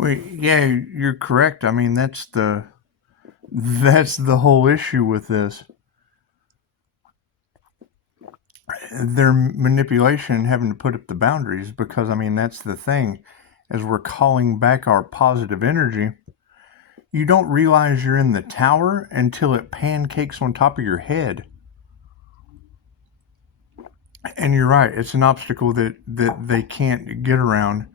Well, yeah, you're correct. I mean, that's the whole issue with this. Their manipulation, having to put up the boundaries, because I mean, that's the thing. As we're calling back our positive energy, you don't realize you're in the tower until it pancakes on top of your head. And you're right, it's an obstacle that they can't get around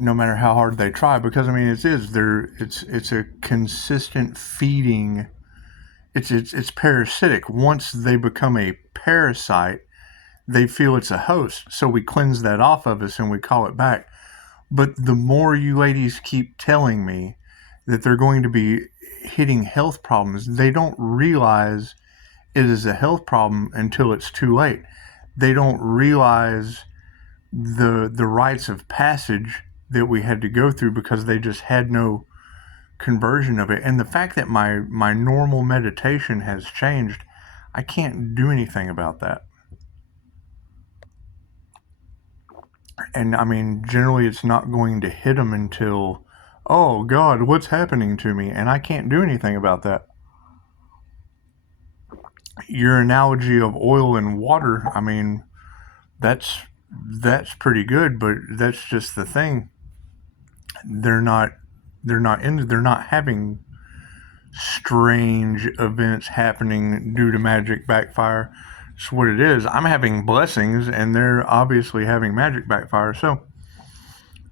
no matter how hard they try, because I mean it's a consistent feeding. It's parasitic. Once they become a parasite, they feel it's a host. So we cleanse that off of us and we call it back. But the more you ladies keep telling me that they're going to be hitting health problems, they don't realize it is a health problem until it's too late. They don't realize the rites of passage that we had to go through because they just had no conversion of it. And the fact that my normal meditation has changed, I can't do anything about that. And I mean, generally, it's not going to hit them until, oh God, what's happening to me? And I can't do anything about that. Your analogy of oil and water, I mean, that's pretty good, but that's just the thing. They're not they're not having strange events happening due to magic backfire. It's what it is. I'm having blessings and they're obviously having magic backfire. So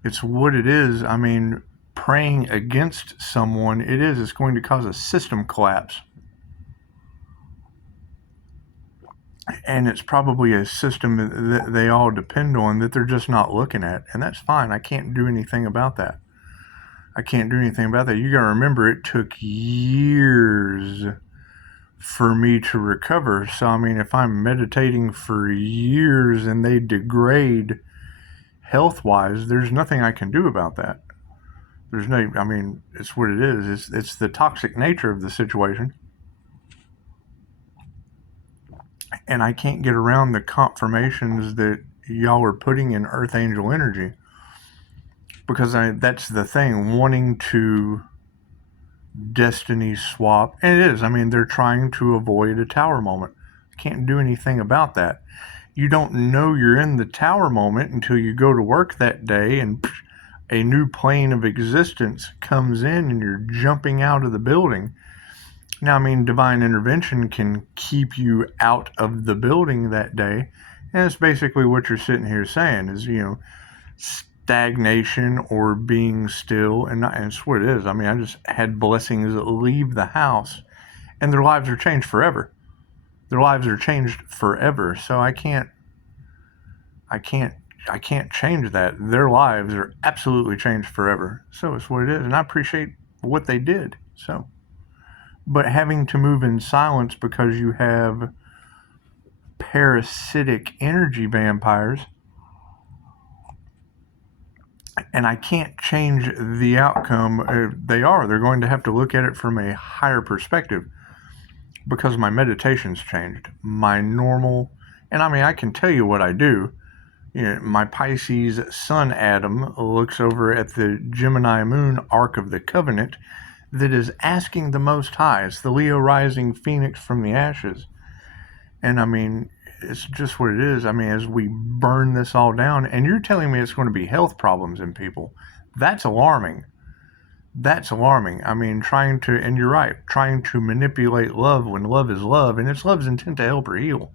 it's what it is. I mean, praying against someone, it's going to cause a system collapse. And it's probably a system that they all depend on that they're just not looking at. And that's fine. I can't do anything about that. I can't do anything about that. You got to remember, it took years for me to recover. So, I mean, if I'm meditating for years and they degrade health wise, there's nothing I can do about that. There's no, I mean, it's what it is. It's the toxic nature of the situation. And I can't get around the confirmations that y'all are putting in Earth Angel energy. Because that's the thing, wanting to destiny swap. And it is. I mean, they're trying to avoid a tower moment. Can't do anything about that. You don't know you're in the tower moment until you go to work that day and a new plane of existence comes in and you're jumping out of the building. Now, I mean, divine intervention can keep you out of the building that day. And it's basically what you're sitting here saying is, stagnation or being still. And it's what it is. I mean, I just had blessings leave the house and their lives are changed forever. Their lives are changed forever. So I can't change that. Their lives are absolutely changed forever. So it's what it is. And I appreciate what they did. So, but having to move in silence because you have parasitic energy vampires, and I can't change the outcome. They're going to have to look at it from a higher perspective because my meditation's changed. My normal, and I mean, I can tell you what I do. My Pisces sun Adam looks over at the Gemini moon arc of the covenant that is asking the Most High. It's the Leo rising phoenix from the ashes. And I mean, it's just what it is. I mean, as we burn this all down, and you're telling me it's going to be health problems in people, that's alarming. That's alarming. I mean, and you're right, trying to manipulate love when love is love, and it's love's intent to help or heal.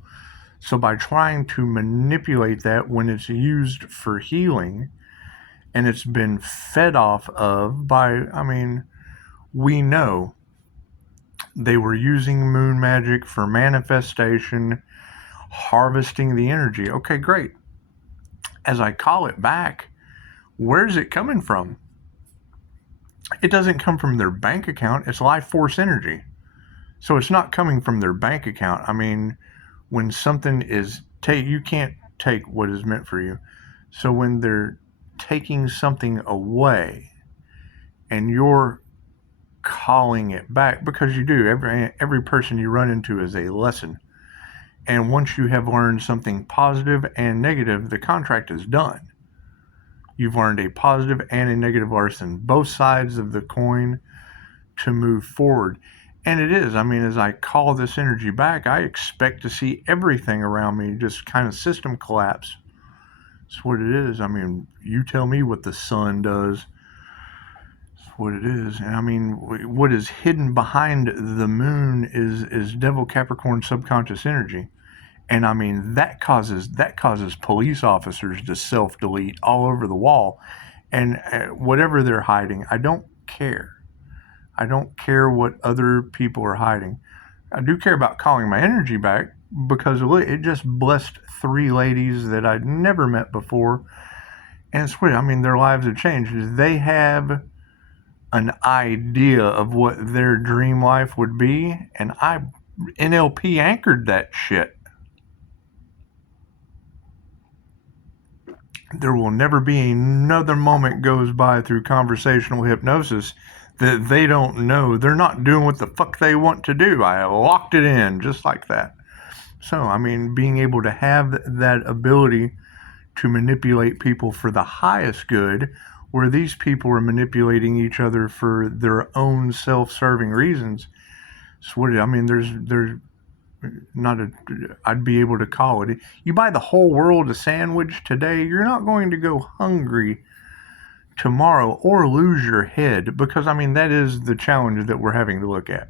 So by trying to manipulate that when it's used for healing, and it's been fed off of I mean, we know they were using moon magic for manifestation, harvesting the energy. Okay, great. As I call it back, where's it coming from? It doesn't come from their bank account. It's life force energy. So it's not coming from their bank account. I mean, when something is you can't take what is meant for you. So when they're taking something away and you're calling it back, because you do, every person you run into is a lesson. And once you have learned something positive and negative, the contract is done. You've learned a positive and a negative lesson, both sides of the coin, to move forward. And it is. I mean, as I call this energy back, I expect to see everything around me just kind of system collapse. That's what it is. I mean, you tell me what the sun does. That's what it is. And I mean, what is hidden behind the moon is Devil Capricorn subconscious energy. And I mean, that causes police officers to self-delete all over the wall. And whatever they're hiding, I don't care. I don't care what other people are hiding. I do care about calling my energy back because it just blessed 3 ladies that I'd never met before. And it's weird. I mean, their lives have changed. They have an idea of what their dream life would be, and I NLP anchored that shit. There will never be another moment goes by through conversational hypnosis that they don't know. They're not doing what the fuck they want to do. I locked it in just like that. So, I mean, being able to have that ability to manipulate people for the highest good, where these people are manipulating each other for their own self-serving reasons. So what I mean, there's not a, I'd be able to call it. You buy the whole world a sandwich today, you're not going to go hungry tomorrow or lose your head, because I mean, that is the challenge that we're having to look at.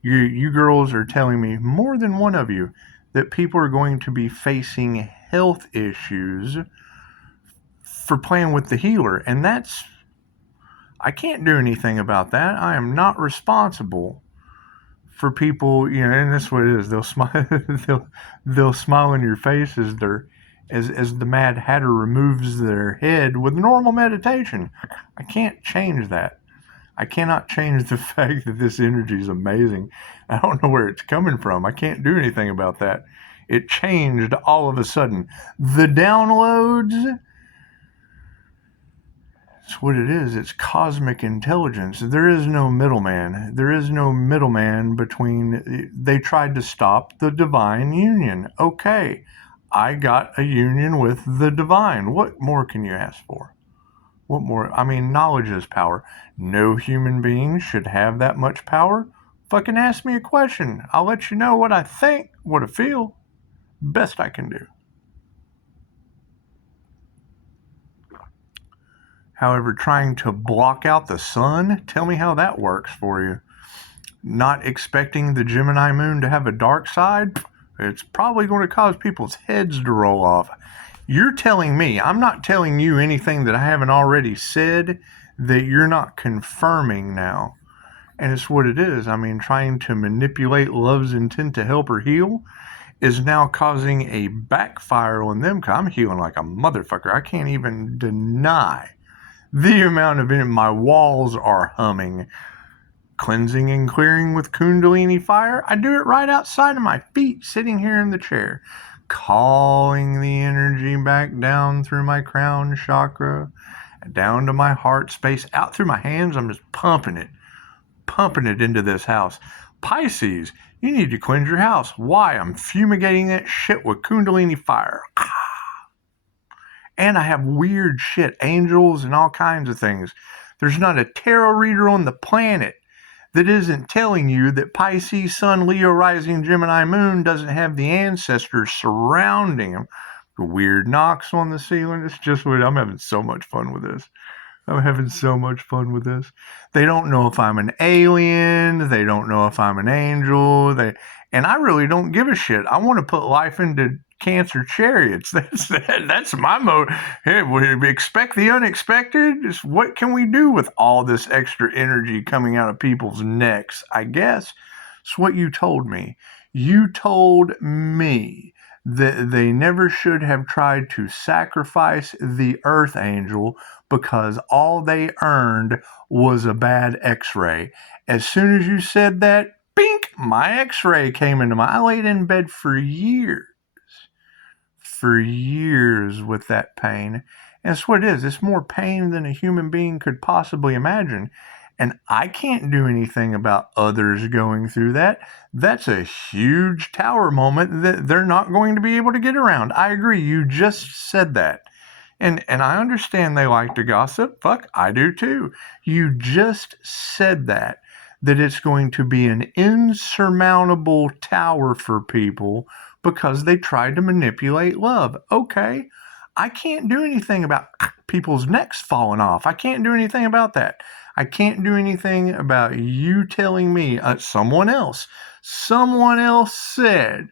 You girls are telling me, more than one of you, that people are going to be facing health issues for playing with the healer, and I can't do anything about that. I am not responsible for people, and that's what it is. They'll smile, they'll smile in your face as the Mad Hatter removes their head with normal meditation. I can't change that. I cannot change the fact that this energy is amazing. I don't know where it's coming from. I can't do anything about that. It changed all of a sudden. The downloads, that's what it is. It's cosmic intelligence. There is no middleman. There is no middleman between. They tried to stop the divine union. Okay, I got a union with the divine. What more can you ask for? What more? I mean, knowledge is power. No human being should have that much power. Fucking ask me a question. I'll let you know what I think, what I feel. Best I can do. However, trying to block out the sun, tell me how that works for you. Not expecting the Gemini moon to have a dark side, it's probably going to cause people's heads to roll off. You're telling me, I'm not telling you anything that I haven't already said that you're not confirming now. And it's what it is. I mean, trying to manipulate love's intent to help her heal is now causing a backfire on them. Cause I'm healing like a motherfucker. I can't even deny the amount of my walls are humming. Cleansing and clearing with Kundalini fire. I do it right outside of my feet, sitting here in the chair. Calling the energy back down through my crown chakra, down to my heart space, out through my hands. I'm just pumping it into this house. Pisces, you need to cleanse your house. Why? I'm fumigating that shit with Kundalini fire. And I have weird shit, angels and all kinds of things. There's not a tarot reader on the planet that isn't telling you that Pisces, Sun, Leo, Rising, Gemini, Moon doesn't have the ancestors surrounding him. Weird knocks on the ceiling. It's just weird. I'm having so much fun with this. They don't know if I'm an alien. They don't know if I'm an angel. And I really don't give a shit. I want to put life into Cancer chariots. That's my mode. Hey, we expect the unexpected. Just what can we do with all this extra energy coming out of people's necks? I guess it's what you told me. You told me that they never should have tried to sacrifice the Earth Angel because all they earned was a bad X-ray. As soon as you said that, bink, my X-ray came into I laid in bed for years with that pain. And it's what it is. It's more pain than a human being could possibly imagine. And I can't do anything about others going through that. That's a huge tower moment that they're not going to be able to get around. I agree. You just said that. And I understand they like to gossip. Fuck, I do too. You just said that it's going to be an insurmountable tower for people because they tried to manipulate love. Okay, I can't do anything about people's necks falling off. I can't do anything about that. I can't do anything about you telling me someone else said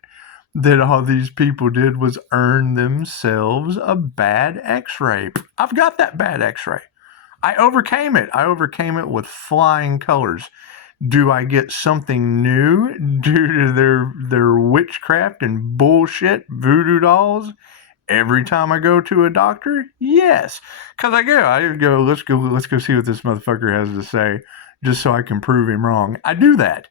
that all these people did was earn themselves a bad x-ray. I've got that bad x-ray. I overcame it. I overcame it with flying colors. Do I get something new due to their witchcraft and bullshit voodoo dolls every time I go to a doctor? Yes. Because I go, let's go see what this motherfucker has to say just so I can prove him wrong. I do that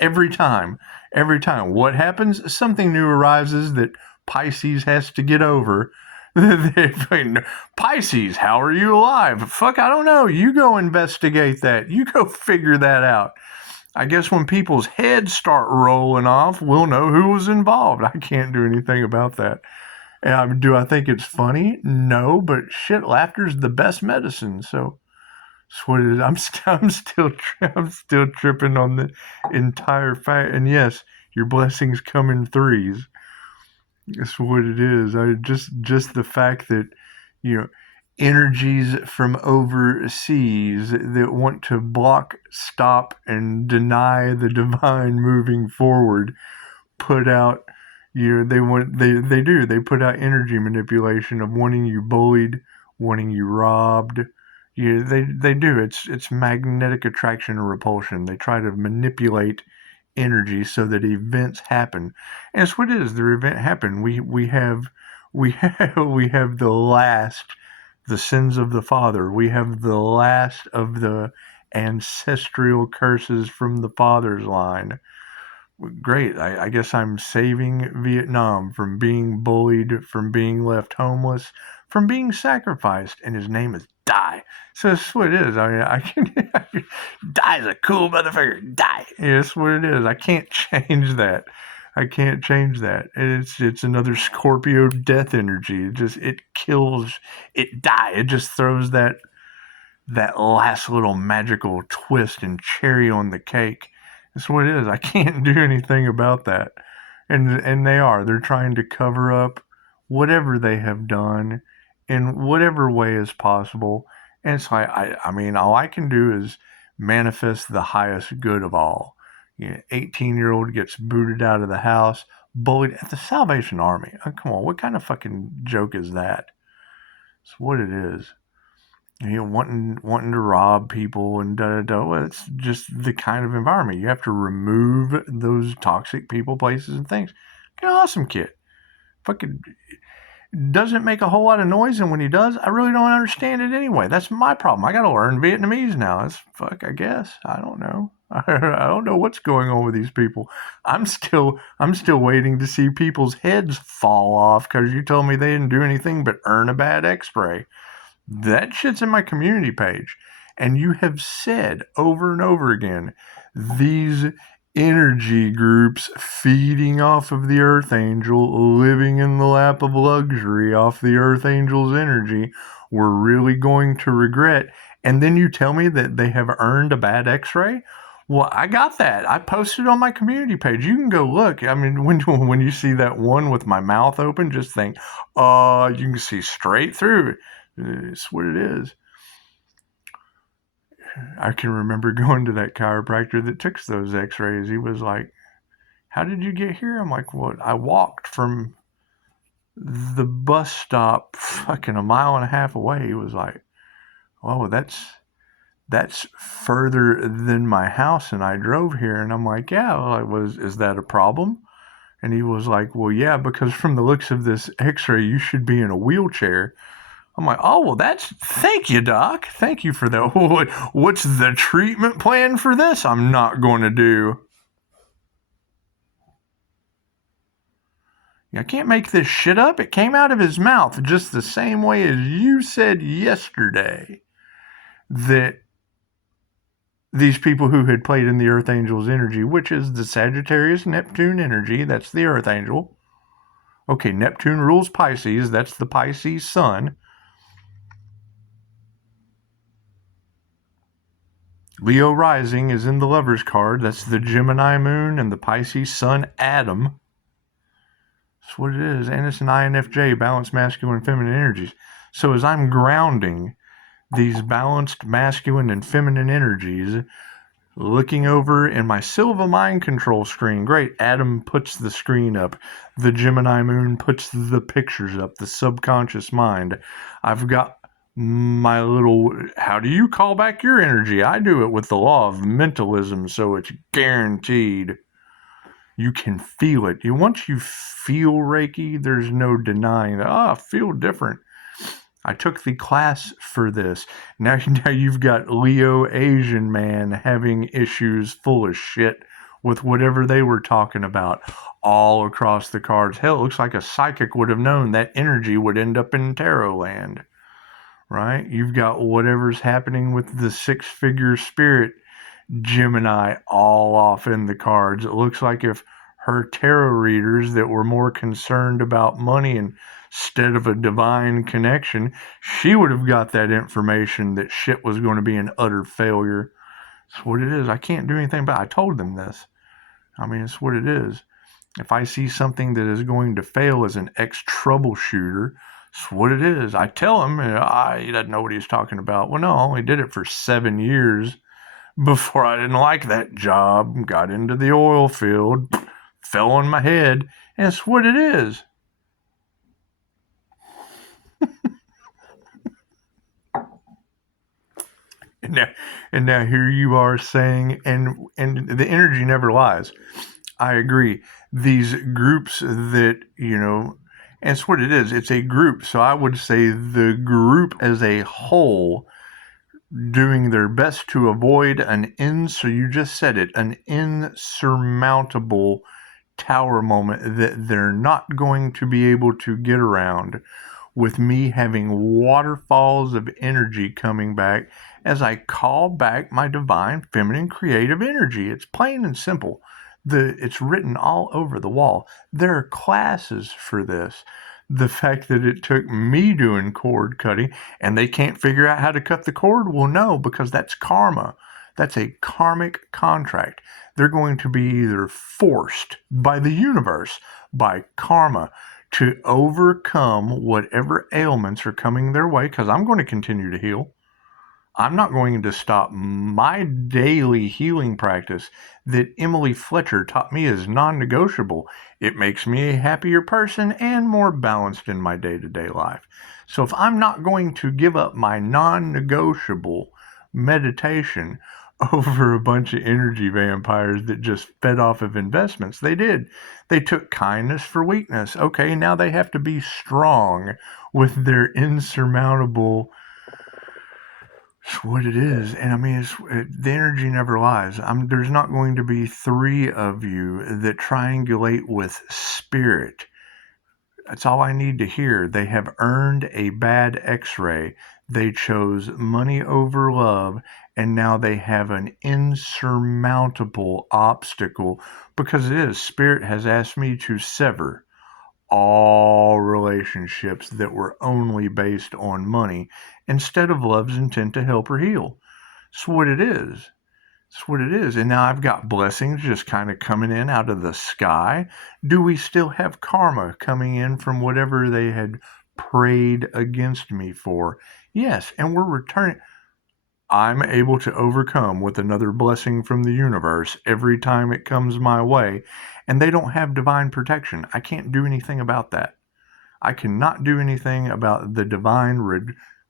every time. Every time. What happens? Something new arises that Pisces has to get over. Pisces, how are you alive? Fuck, I don't know. You go investigate that. You go figure that out. I guess when people's heads start rolling off, we'll know who was involved. I can't do anything about that. Do I think it's funny? No, but shit, laughter's the best medicine. So that's what it is. I'm still tripping on the entire fact. And yes, your blessings come in threes. That's what it is. Just the fact that, you know, energies from overseas that want to block, stop, and deny the divine moving forward put out, they put out energy manipulation of wanting you bullied, wanting you robbed. They do. It's magnetic attraction and repulsion. They try to manipulate energy so that events happen. And it's what it is. The event happened. We have the sins of the father. We have the last of the ancestral curses from the father's line. Great. I guess I'm saving Vietnam from being bullied, from being left homeless, from being sacrificed, and his name is Die. So that's what it is. I mean, Die's a cool motherfucker. Die. Yeah, that's what it is. I can't change that. It's another Scorpio death energy. It kills. It die. It just throws that last little magical twist and cherry on the cake. That's what it is. I can't do anything about that. And they're trying to cover up whatever they have done in whatever way is possible. And so I mean, all I can do is manifest the highest good of all. 18-year-old gets booted out of the house, bullied at the Salvation Army. Oh, come on, what kind of fucking joke is that? It's what it is. Wanting to rob people and Well, it's just the kind of environment. You have to remove those toxic people, places, and things. Get an awesome kid. Fucking doesn't make a whole lot of noise, and when he does, I really don't understand it anyway. That's my problem. I got to learn Vietnamese now. I guess. I don't know. I don't know what's going on with these people. I'm still waiting to see people's heads fall off because you told me they didn't do anything but earn a bad X-ray. That shit's in my community page. And you have said over and over again, these energy groups feeding off of the Earth Angel, living in the lap of luxury off the Earth Angel's energy, we're really going to regret. And then you tell me that they have earned a bad X-ray? Well, I got that. I posted on my community page. You can go look. I mean, when you see that one with my mouth open, just think, you can see straight through it. It's what it is. I can remember going to that chiropractor that took those x-rays. He was like, how did you get here? I'm like, well, I walked from the bus stop fucking a mile and a half away. He was like, oh, that's further than my house, and I drove here. And I'm like, yeah. Well, is that a problem? And he was like, well, yeah, because from the looks of this x-ray, you should be in a wheelchair. I'm like, oh, well, thank you, Doc. Thank you for that. What's the treatment plan for this? I'm not going to do. I can't make this shit up. It came out of his mouth just the same way as you said yesterday that these people who had played in the Earth Angel's energy, which is the Sagittarius Neptune energy, that's the Earth Angel, Okay, Neptune rules Pisces. That's the Pisces sun. Leo rising is in the Lover's card. That's the Gemini moon and the Pisces sun, Adam. That's what it is. And it's an INFJ, balanced masculine and feminine energies. So as I'm grounding these balanced masculine and feminine energies, looking over in my Silva mind control screen, great, Adam puts the screen up. The Gemini moon puts the pictures up, the subconscious mind. I've got my little, how do you call back your energy? I do it with the law of mentalism, so it's guaranteed. You can feel it. Once you feel Reiki, there's no denying that, I feel different. I took the class for this. Now you've got Leo Asian man having issues full of shit with whatever they were talking about all across the cards. Hell, it looks like a psychic would have known that energy would end up in tarot land, right? You've got whatever's happening with the six-figure spirit Gemini all off in the cards. It looks like if her tarot readers that were more concerned about money instead of a divine connection, she would have got that information that shit was going to be an utter failure. It's what it is. I can't do anything about it. I told them this. I mean, it's what it is. If I see something that is going to fail as an ex-troubleshooter, it's what it is. I tell him, he doesn't know what he's talking about. Well, no, I only did it for 7 years before I didn't like that job, got into the oil field, fell on my head, and it's what it is. And now here you are saying, and the energy never lies. I agree. These groups that, and it's what it is. It's a group. So I would say the group as a whole doing their best to avoid so you just said it, an insurmountable tower moment that they're not going to be able to get around, with me having waterfalls of energy coming back as I call back my divine feminine creative energy. It's plain and simple. It's written all over the wall. There are classes for this. The fact that it took me doing cord cutting and they can't figure out how to cut the cord, well, no, because that's karma. That's a karmic contract. They're going to be either forced by the universe, by karma, to overcome whatever ailments are coming their way, because I'm going to continue to heal. I'm not going to stop my daily healing practice that Emily Fletcher taught me is non-negotiable. It makes me a happier person and more balanced in my day-to-day life. So if I'm not going to give up my non-negotiable meditation over a bunch of energy vampires that just fed off of investments, they did. They took kindness for weakness. Okay, now they have to be strong with their insurmountable. It's what it is. And I mean, the energy never lies. There's not going to be 3 of you that triangulate with spirit. That's all I need to hear. They have earned a bad x-ray. They chose money over love, and now they have an insurmountable obstacle, because it is. Spirit has asked me to sever all relationships that were only based on money instead of love's intent to help or heal. It's what it is. It's what it is. And now I've got blessings just kind of coming in out of the sky. Do we still have karma coming in from whatever they had prayed against me for? Yes, and we're returning. I'm able to overcome with another blessing from the universe every time it comes my way, and they don't have divine protection. I can't do anything about that. I cannot do anything about the divine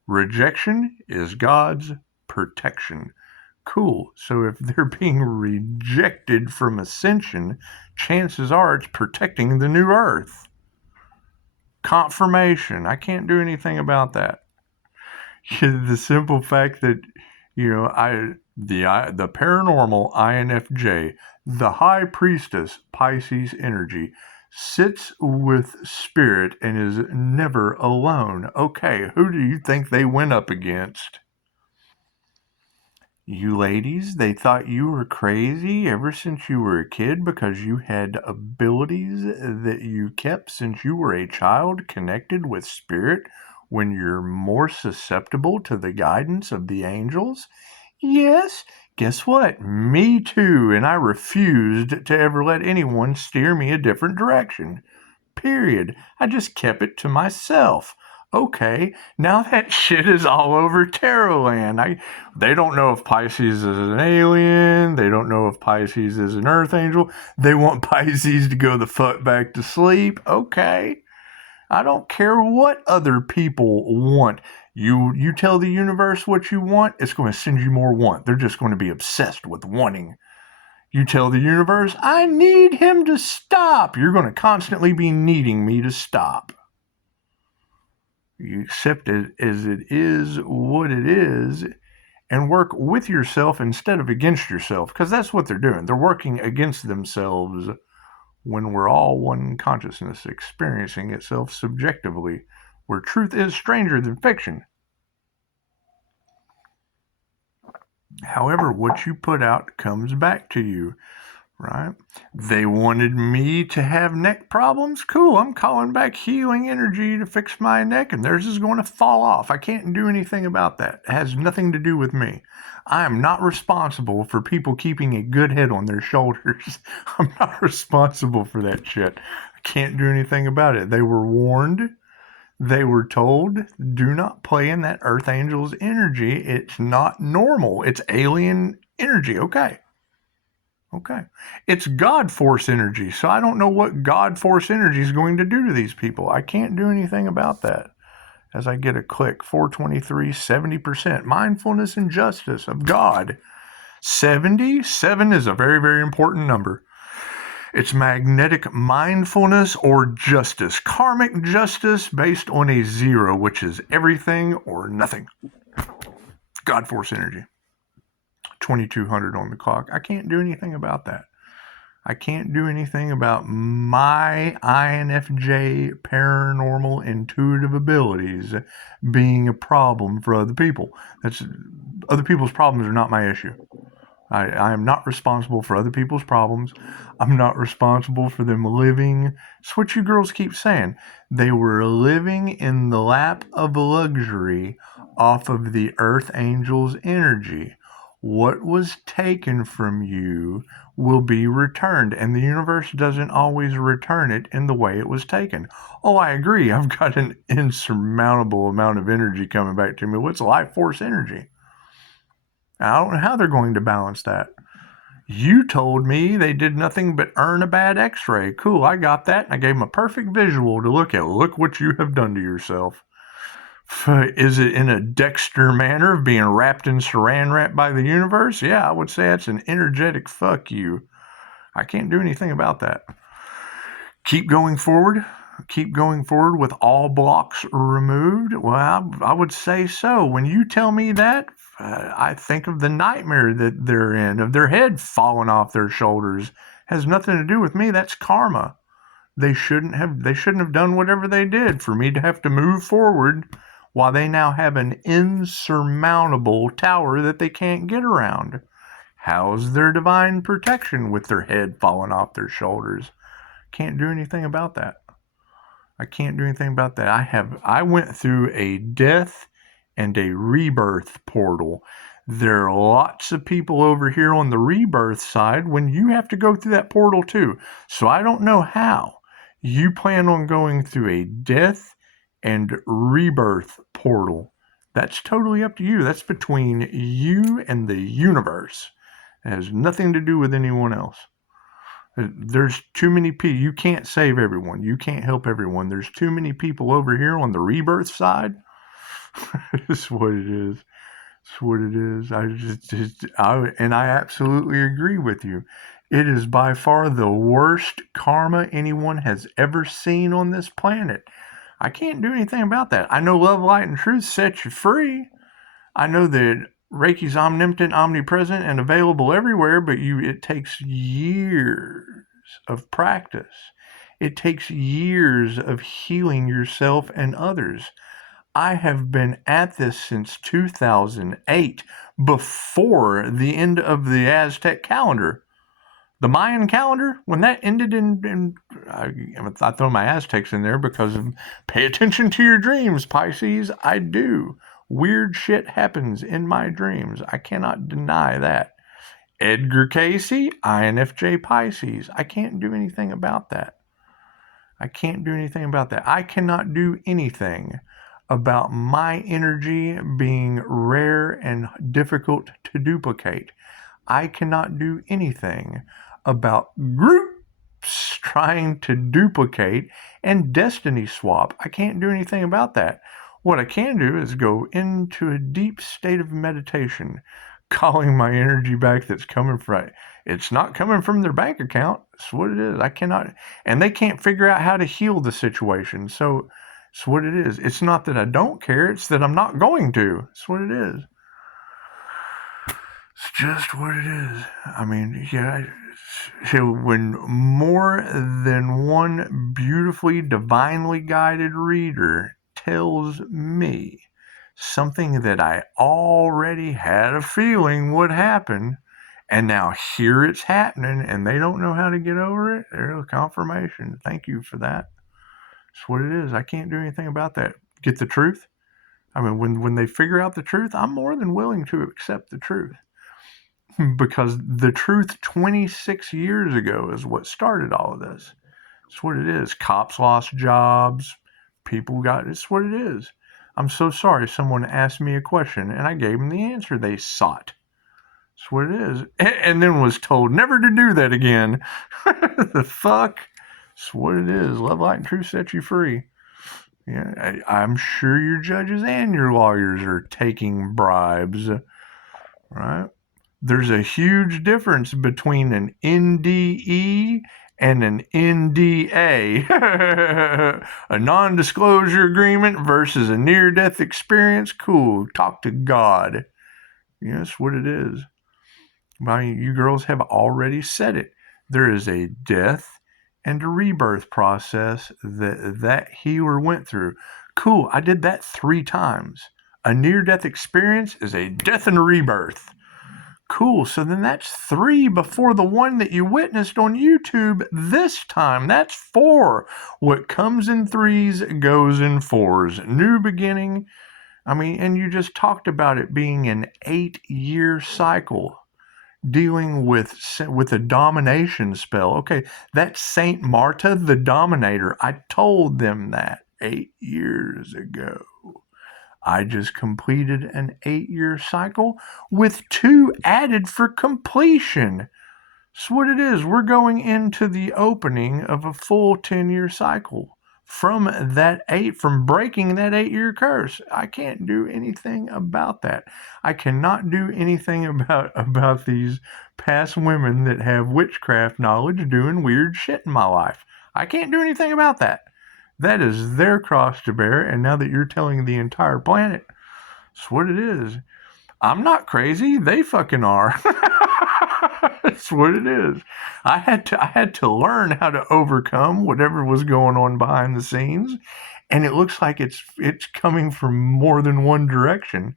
rejection is God's protection. Cool. So if they're being rejected from ascension, chances are it's protecting the new earth. Confirmation. I can't do anything about that. The simple fact that, the paranormal INFJ, the high priestess Pisces energy, sits with spirit and is never alone. Okay, who do you think they went up against? You ladies, they thought you were crazy ever since you were a kid because you had abilities that you kept since you were a child connected with spirit when you're more susceptible to the guidance of the angels. Yes, guess what? Me too, and I refused to ever let anyone steer me a different direction. Period. I just kept it to myself. Okay, now that shit is all over Tarotland. They don't know if Pisces is an alien. They don't know if Pisces is an earth angel. They want Pisces to go the fuck back to sleep. Okay. I don't care what other people want. You tell the universe what you want, it's going to send you more want. They're just going to be obsessed with wanting. You tell the universe, I need him to stop. You're going to constantly be needing me to stop. You accept it as it is what it is and work with yourself instead of against yourself, because that's what they're doing. They're working against themselves when we're all one consciousness experiencing itself subjectively, where truth is stranger than fiction. However, what you put out comes back to you. Right? They wanted me to have neck problems. Cool, I'm calling back healing energy to fix my neck, and theirs is going to fall off. I can't do anything about that. It has nothing to do with me. I am not responsible for people keeping a good head on their shoulders. I'm not responsible for that shit. I can't do anything about it. They were warned. They were told, do not play in that Earth Angel's energy. It's not normal. It's alien energy. Okay. It's God force energy, so I don't know what God force energy is going to do to these people. I can't do anything about that. As I get a click, 423, 70%. Mindfulness and justice of God. 77 is a very, very important number. It's magnetic mindfulness or justice. Karmic justice based on a 0, which is everything or nothing. God force energy. 2200 on the clock. I can't do anything about that. I can't do anything about my INFJ paranormal intuitive abilities being a problem for other people. Other people's problems are not my issue. I am not responsible for other people's problems. I'm not responsible for them living. It's what you girls keep saying. They were living in the lap of luxury off of the Earth Angel's energy. What was taken from you will be returned, and the universe doesn't always return it in the way it was taken. Oh, I agree. I've got an insurmountable amount of energy coming back to me. What's life force energy? I don't know how they're going to balance that. You told me they did nothing but earn a bad x-ray. Cool, I got that, and I gave them a perfect visual to look at. Look what you have done to yourself. Is it in a Dexter manner of being wrapped in saran wrap by the universe? Yeah, I would say that's an energetic fuck you. I can't do anything about that. Keep going forward. Keep going forward with all blocks removed. Well, I would say so. When you tell me that, I think of the nightmare that they're in, of their head falling off their shoulders. Has nothing to do with me. That's karma. They shouldn't have done whatever they did for me to have to move forward while they now have an insurmountable tower that they can't get around. How's their divine protection with their head falling off their shoulders? Can't do anything about that. I can't do anything about that. I went through a death and a rebirth portal. There are lots of people over here on the rebirth side when you have to go through that portal too. So I don't know how you plan on going through a death and rebirth portal. That's totally up to you. That's between you and the universe. It has nothing to do with anyone else. There's too many people. You can't save everyone. You can't help everyone. There's too many people over here on the rebirth side. It's what it is. It's what it is. I absolutely agree with you. It is by far the worst karma anyone has ever seen on this planet. I can't do anything about that. I know love, light, and truth set you free. I know that Reiki's omnipotent, omnipresent, and available everywhere, but it takes years of practice. It takes years of healing yourself and others. I have been at this since 2008, before the end of the Aztec calendar. The Mayan calendar, when that ended I throw my Aztecs in there because of pay attention to your dreams, Pisces. I do. Weird shit happens in my dreams. I cannot deny that. Edgar Casey, INFJ Pisces. I can't do anything about that. I can't do anything about that. I cannot do anything about my energy being rare and difficult to duplicate. I cannot do anything about groups trying to duplicate and destiny swap. I can't do anything about that. What I can do is go into a deep state of meditation, calling my energy back that's coming from. It's not coming from their bank account. It's what it is. I cannot, and they can't figure out how to heal the situation. So it's what it is. It's not that I don't care. It's that I'm not going to. It's what it is. It's just what it is. I mean, yeah. So when more than one beautifully, divinely guided reader tells me something that I already had a feeling would happen, and now here it's happening, and they don't know how to get over it, there's confirmation. Thank you for that. It's what it is. I can't do anything about that. Get the truth? I mean, when they figure out the truth, I'm more than willing to accept the truth. Because the truth 26 years ago is what started all of this. It's what it is. Cops lost jobs. People got, it's what it is. I'm so sorry someone asked me a question and I gave them the answer they sought. It's what it is. And then was told never to do that again. The fuck? It's what it is. Love, light, and truth set you free. Yeah, I'm sure your judges and your lawyers are taking bribes. Right? There's a huge difference between an NDE and an NDA. A non-disclosure agreement versus a near-death experience. Cool. Talk to God. Yes, what it is. You girls have already said it. There is a death and a rebirth process that healer went through. Cool. I did that 3 times. A near-death experience is a death and a rebirth. Cool. So then that's 3 before the one that you witnessed on YouTube this time. That's 4. What comes in 3s goes in 4s. New beginning. I mean, and you just talked about it being an 8-year cycle dealing with a domination spell. Okay, that's Saint Marta the Dominator. I told them that 8 years ago. I just completed an 8-year cycle with 2 added for completion. That's what it is. We're going into the opening of a full 10-year cycle from breaking that 8-year curse. I can't do anything about that. I cannot do anything about these past women that have witchcraft knowledge doing weird shit in my life. I can't do anything about that. That is their cross to bear, and now that you're telling the entire planet, that's what it is. I'm not crazy. They fucking are. That's what it is. I had to learn how to overcome whatever was going on behind the scenes, and it looks like it's coming from more than one direction.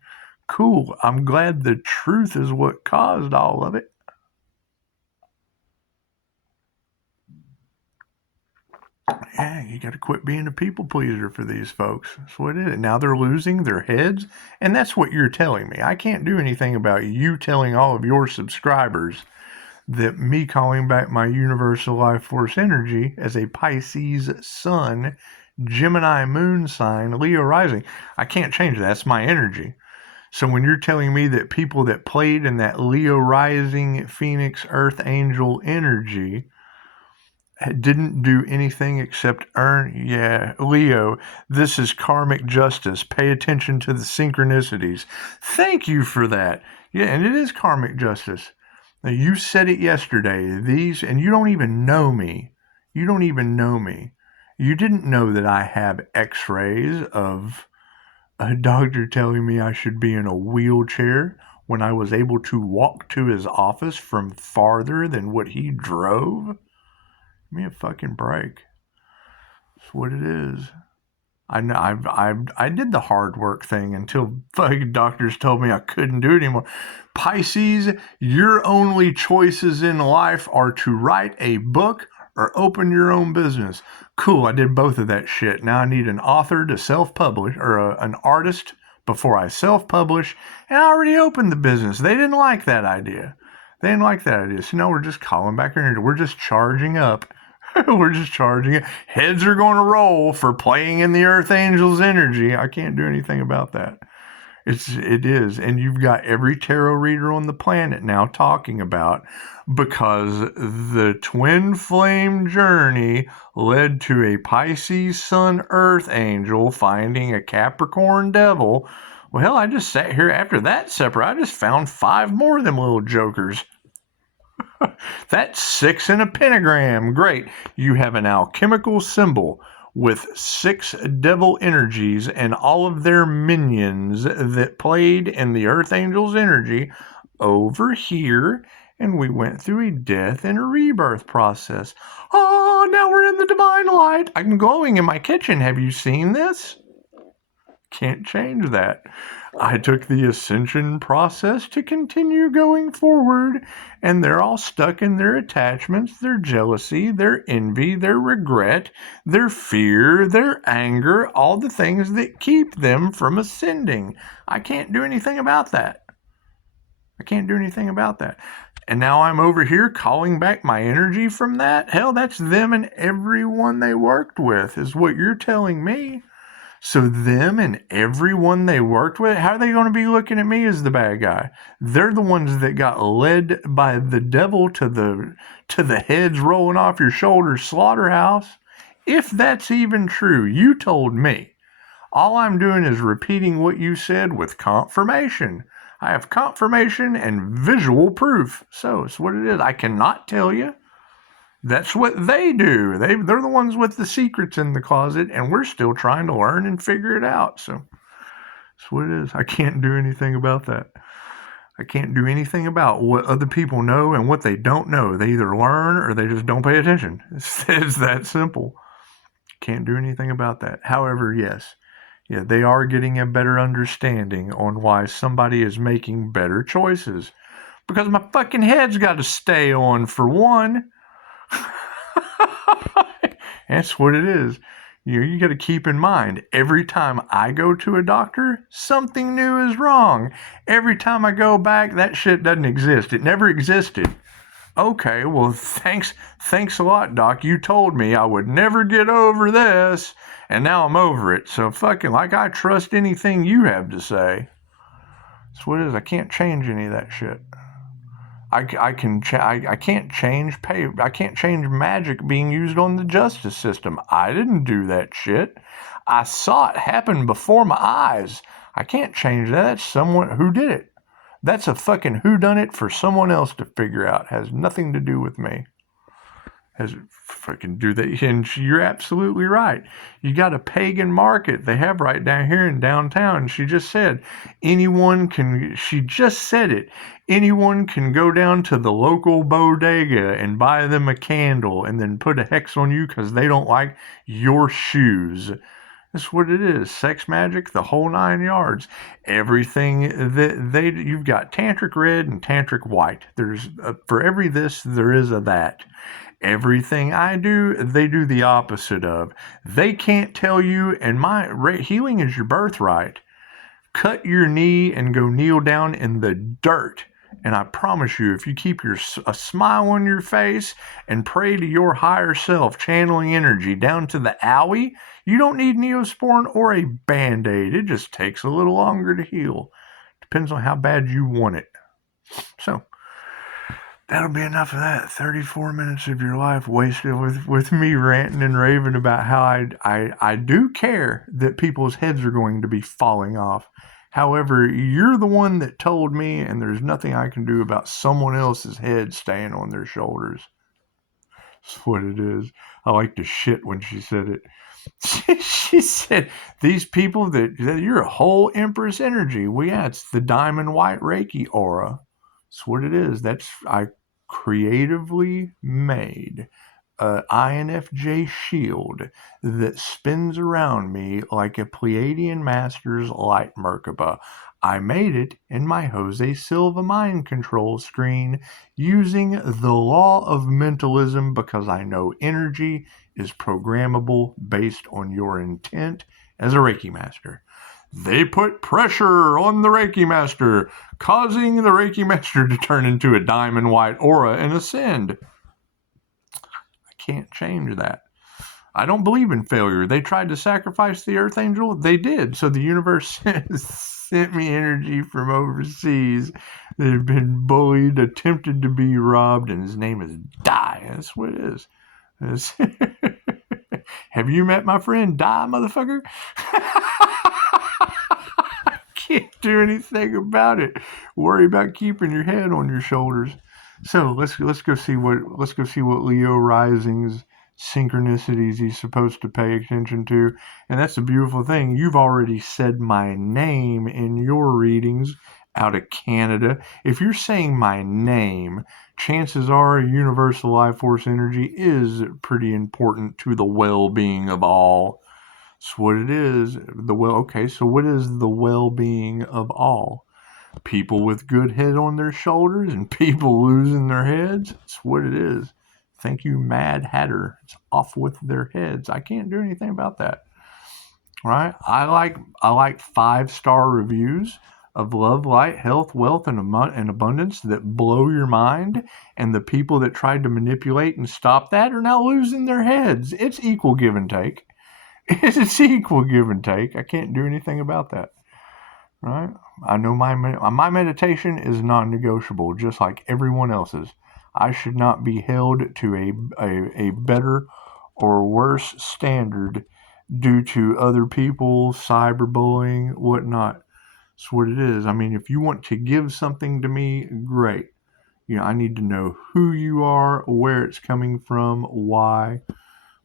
Cool. I'm glad the truth is what caused all of it. Yeah, you got to quit being a people pleaser for these folks. That's what it is. Now they're losing their heads, and that's what you're telling me. I can't do anything about you telling all of your subscribers that me calling back my universal life force energy as a Pisces sun, Gemini moon sign, Leo rising. I can't change that. That's my energy. So when you're telling me that people that played in that Leo rising, Phoenix, Earth angel energy didn't do anything except earn. Yeah, Leo, this is karmic justice. Pay attention to the synchronicities. Thank you for that. Yeah, and it is karmic justice. Now, you said it yesterday. And you don't even know me. You don't even know me. You didn't know that I have x-rays of a doctor telling me I should be in a wheelchair when I was able to walk to his office from farther than what he drove. Give me a fucking break. That's what it is. I know I did the hard work thing until fucking doctors told me I couldn't do it anymore. Pisces, your only choices in life are to write a book or open your own business. Cool, I did both of that shit. Now I need an author to self-publish, or an artist before I self-publish, and I already opened the business. They didn't like that idea. They didn't like that idea. So now we're just calling back in. We're just charging up. We're just charging it. Heads are going to roll for playing in the Earth Angel's energy. I can't do anything about that. It is. And you've got every tarot reader on the planet now talking about, because the twin flame journey led to a Pisces Sun Earth Angel finding a Capricorn devil. Well, hell, I just sat here after that separate. I just found 5 more of them little jokers. That's 6 in a pentagram. Great. You have an alchemical symbol with 6 devil energies and all of their minions that played in the Earth Angel's energy over here. And we went through a death and a rebirth process. Oh, now we're in the divine light. I'm glowing in my kitchen. Have you seen this? Can't change that. I took the ascension process to continue going forward, and they're all stuck in their attachments, their jealousy, their envy, their regret, their fear, their anger, all the things that keep them from ascending. I can't do anything about that. I can't do anything about that. And now I'm over here calling back my energy from that. Hell, that's them and everyone they worked with, is what you're telling me. So them and everyone they worked with, how are they going to be looking at me as the bad guy? They're the ones that got led by the devil to the heads rolling off your shoulders slaughterhouse. If that's even true, you told me. All I'm doing is repeating what you said with confirmation. I have confirmation and visual proof. So it's what it is. I cannot tell you. That's what they do. They're the ones with the secrets in the closet, and we're still trying to learn and figure it out. So that's what it is. I can't do anything about that. I can't do anything about what other people know and what they don't know. They either learn or they just don't pay attention. It's that simple. Can't do anything about that. However, yes, yeah, they are getting a better understanding on why somebody is making better choices. Because my fucking head's got to stay on, for one. That's what it is. You got to keep in mind, every time I go to a doctor, something new is wrong. Every time I go back, that shit doesn't exist. It never existed. Okay, well, thanks a lot, doc. You told me I would never get over this, and now I'm over it. So fucking like I trust anything you have to say. That's what it is. I can't change any of that shit. I can't change magic being used on the justice system. I didn't do that shit. I saw it happen before my eyes. I can't change that. That's someone who did it. That's a fucking whodunit for someone else to figure out. It has nothing to do with me. Has fucking do that. And you're absolutely right. You got a pagan market they have right down here in downtown. She just said anyone can go down to the local bodega and buy them a candle and then put a hex on you because they don't like your shoes. That's what it is. Sex magic, the whole 9 yards. Everything that you've got tantric red and tantric white. There's for every this there is a that. Everything I do, they do the opposite of. They can't tell you, and healing is your birthright. Cut your knee and go kneel down in the dirt. And I promise you, if you keep a smile on your face and pray to your higher self, channeling energy down to the alley, you don't need Neosporin or a Band-Aid. It just takes a little longer to heal. Depends on how bad you want it. So, that'll be enough of that. 34 minutes of your life wasted with me ranting and raving about how I do care that people's heads are going to be falling off. However, you're the one that told me, and there's nothing I can do about someone else's head staying on their shoulders. That's what it is. I like to shit when she said it. She said, these people that you're a whole Empress energy. It's the diamond white Reiki aura. That's what it is. I creatively made a INFJ shield that spins around me like a Pleiadian master's light Merkaba. I made it in my Jose Silva mind control screen using the law of mentalism because I know energy is programmable based on your intent as a Reiki master. They put pressure on the Reiki master, causing the Reiki master to turn into a diamond white aura and ascend. I can't change that. I don't believe in failure. They tried to sacrifice the Earth Angel. They did. So the universe sent me energy from overseas that had been bullied, attempted to be robbed, and his name is Die. That's what it is. Have you met my friend Die, motherfucker? Can't do anything about it. Worry about keeping your head on your shoulders. So let's go see what Leo rising's synchronicities he's supposed to pay attention to. And that's the beautiful thing. You've already said my name in your readings out of Canada. If you're saying my name, chances are universal life force energy is pretty important to the well-being of all. That's what it is. Okay, so what is the well-being of all? People with good head on their shoulders and people losing their heads. That's what it is. Thank you, Mad Hatter. It's off with their heads. I can't do anything about that. Right? I like 5-star reviews of love, light, health, wealth, and abundance that blow your mind. And the people that tried to manipulate and stop that are now losing their heads. It's equal give and take. It's equal give and take. I can't do anything about that. Right? I know my meditation is non-negotiable, just like everyone else's. I should not be held to a better or worse standard due to other people, cyberbullying, whatnot. That's what it is. I mean, if you want to give something to me, great. I need to know who you are, where it's coming from, why.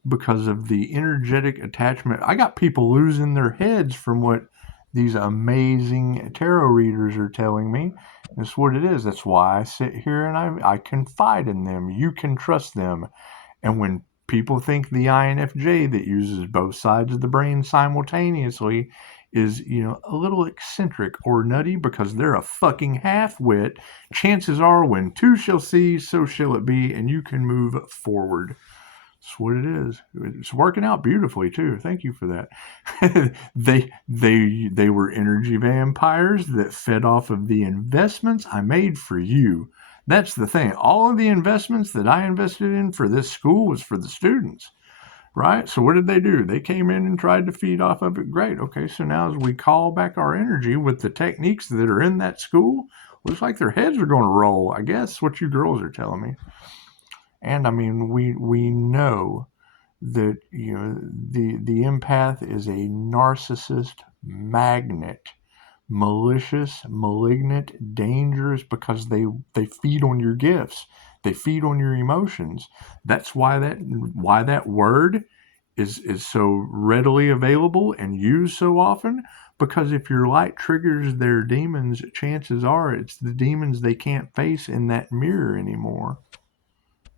Because of the energetic attachment. I got people losing their heads from what these amazing tarot readers are telling me. That's what it is. That's why I sit here and I confide in them. You can trust them. And when people think the INFJ that uses both sides of the brain simultaneously is, a little eccentric or nutty because they're a fucking half-wit, chances are when two shall see, so shall it be, and you can move forward. That's what it is. It's working out beautifully too. Thank you for that. They were energy vampires that fed off of the investments I made for you. That's the thing. All of the investments that I invested in for this school was for the students, right? So what did they do? They came in and tried to feed off of it. Great. Okay, so now as we call back our energy with the techniques that are in that school, looks like their heads are going to roll. I guess what you girls are telling me. And I mean, we know that the empath is a narcissist magnet, malicious, malignant, dangerous, because they feed on your gifts, they feed on your emotions. That's why that word is so readily available and used so often. Because if your light triggers their demons, chances are it's the demons they can't face in that mirror anymore.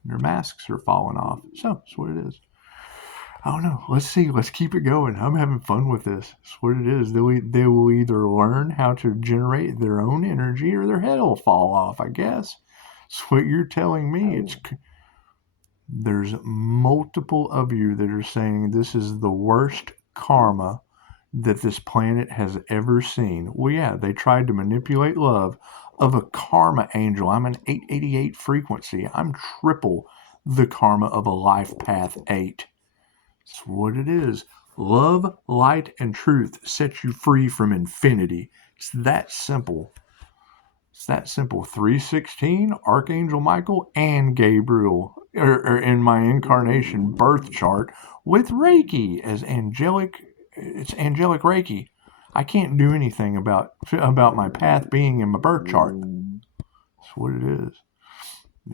Their masks are falling off. So that's what it is. I don't know. Let's see. Let's keep it going. I'm having fun with this. That's what it is. They will either learn how to generate their own energy or their head will fall off, I guess. That's what you're telling me. There's multiple of you that are saying this is the worst karma that this planet has ever seen. Well, yeah, they tried to manipulate love of a karma angel. I'm an 888 frequency. I'm triple the karma of a life path 8. That's what it is. Love, light, and truth set you free from infinity. It's that simple. It's that simple. 316, Archangel Michael and Gabriel are in my incarnation birth chart with Reiki as angelic. It's angelic Reiki. I can't do anything about my path being in my birth chart. That's what it is.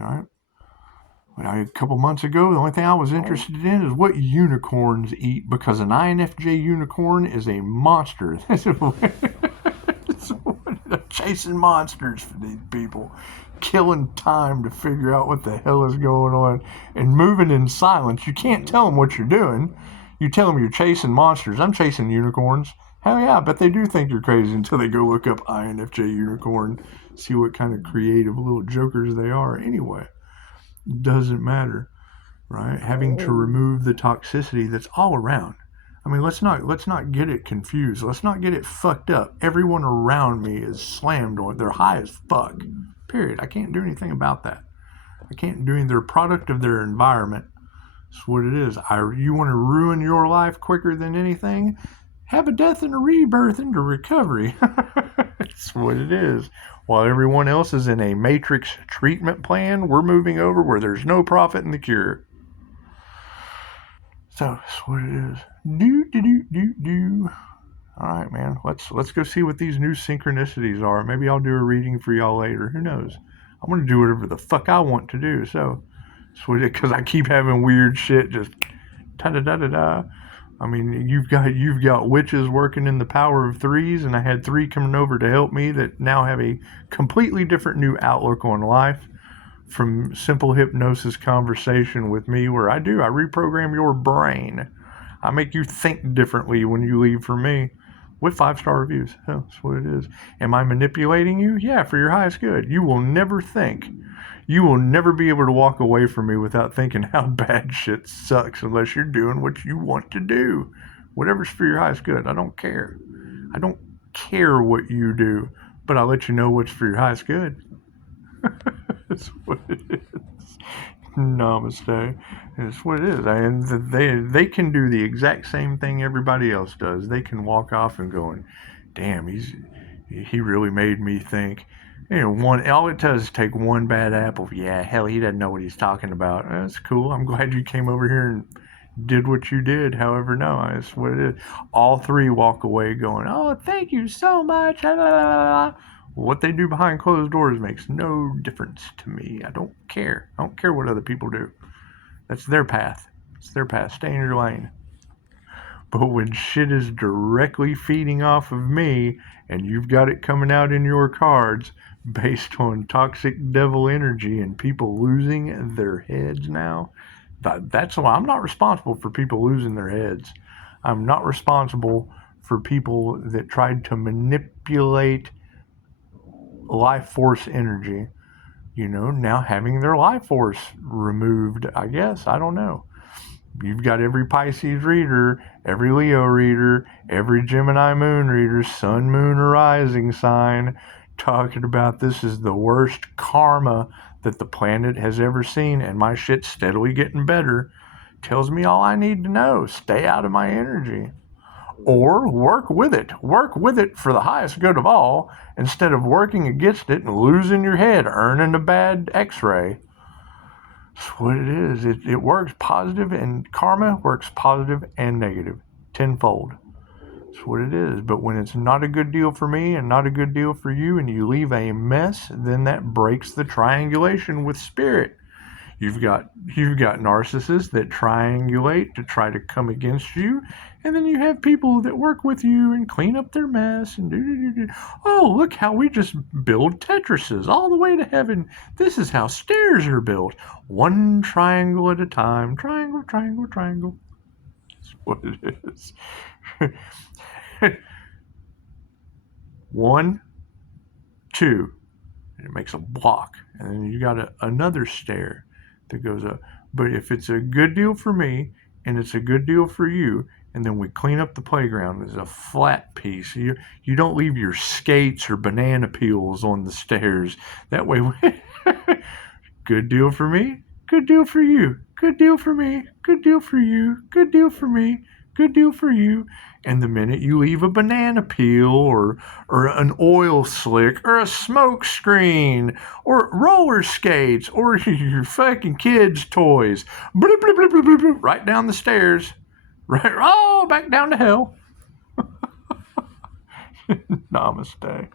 All right. A couple months ago, the only thing I was interested in is what unicorns eat, because an INFJ unicorn is a monster. That's what Chasing monsters for these people. Killing time to figure out what the hell is going on. And moving in silence. You can't tell them what you're doing. You tell them you're chasing monsters. I'm chasing unicorns. Hell yeah, I bet they do think you're crazy until they go look up INFJ unicorn. See what kind of creative little jokers they are anyway. Doesn't matter, right? Having to remove the toxicity that's all around. I mean, let's not get it confused. Let's not get it fucked up. Everyone around me is slammed on. They're high as fuck. Period. I can't do anything about that. I can't do anything. They're a product of their environment. That's what it is. You want to ruin your life quicker than anything? Have a death and a rebirth into recovery. That's what it is. While everyone else is in a matrix treatment plan, we're moving over where there's no profit in the cure. So that's what it is. Do. All right, man. Let's go see what these new synchronicities are. Maybe I'll do a reading for y'all later. Who knows? I'm gonna do whatever the fuck I want to do. So, because I keep having weird shit just da-da-da-da-da. I mean, you've got witches working in the power of threes, and I had 3 coming over to help me that now have a completely different new outlook on life from simple hypnosis conversation with me, where I reprogram your brain. I make you think differently when you leave from me with 5-star reviews. That's what it is. Am I manipulating you? Yeah, for your highest good. You will never be able to walk away from me without thinking how bad shit sucks unless you're doing what you want to do. Whatever's for your highest good. I don't care. I don't care what you do, but I'll let you know what's for your highest good. That's what it is. Namaste. That's what it is. And they can do the exact same thing everybody else does. They can walk off and going, damn, he really made me think. All it does is take one bad apple. Yeah, hell, he doesn't know what he's talking about. That's cool. I'm glad you came over here and did what you did. However, no, that's what it is. All 3 walk away going, oh, thank you so much. What they do behind closed doors makes no difference to me. I don't care. I don't care what other people do. That's their path. It's their path. Stay in your lane. But when shit is directly feeding off of me and you've got it coming out in your cards based on toxic devil energy and people losing their heads now, that's why I'm not responsible for people losing their heads. I'm not responsible for people that tried to manipulate life force energy, now having their life force removed, I guess. I don't know. You've got every Pisces reader, every Leo reader, every Gemini moon reader, sun, moon, or rising sign talking about this is the worst karma that the planet has ever seen, and my shit's steadily getting better. Tells me all I need to know. Stay out of my energy. Or work with it. Work with it for the highest good of all, instead of working against it and losing your head, earning a bad x-ray. That's what it is. It works positive, and karma works positive and negative. Tenfold. That's what it is. But when it's not a good deal for me and not a good deal for you, and you leave a mess, then that breaks the triangulation with spirit. You've got narcissists that triangulate to try to come against you, and then you have people that work with you and clean up their mess and do. Oh, look how we just build Tetrises all the way to heaven. This is how stairs are built. One triangle at a time. Triangle, triangle, triangle. That's what it is. 1, 2. It makes a block, and then you got another stair that goes up. But if it's a good deal for me and it's a good deal for you, and then we clean up the playground, there's a flat piece. You don't leave your skates or banana peels on the stairs. That way, good deal for me, good deal for you, good deal for me, good deal for you, good deal for me, good deal for you. And the minute you leave a banana peel or an oil slick or a smoke screen or roller skates or your fucking kids' toys, bloop, bloop, bloop, bloop, bloop, right down the stairs, right, back down to hell. Namaste.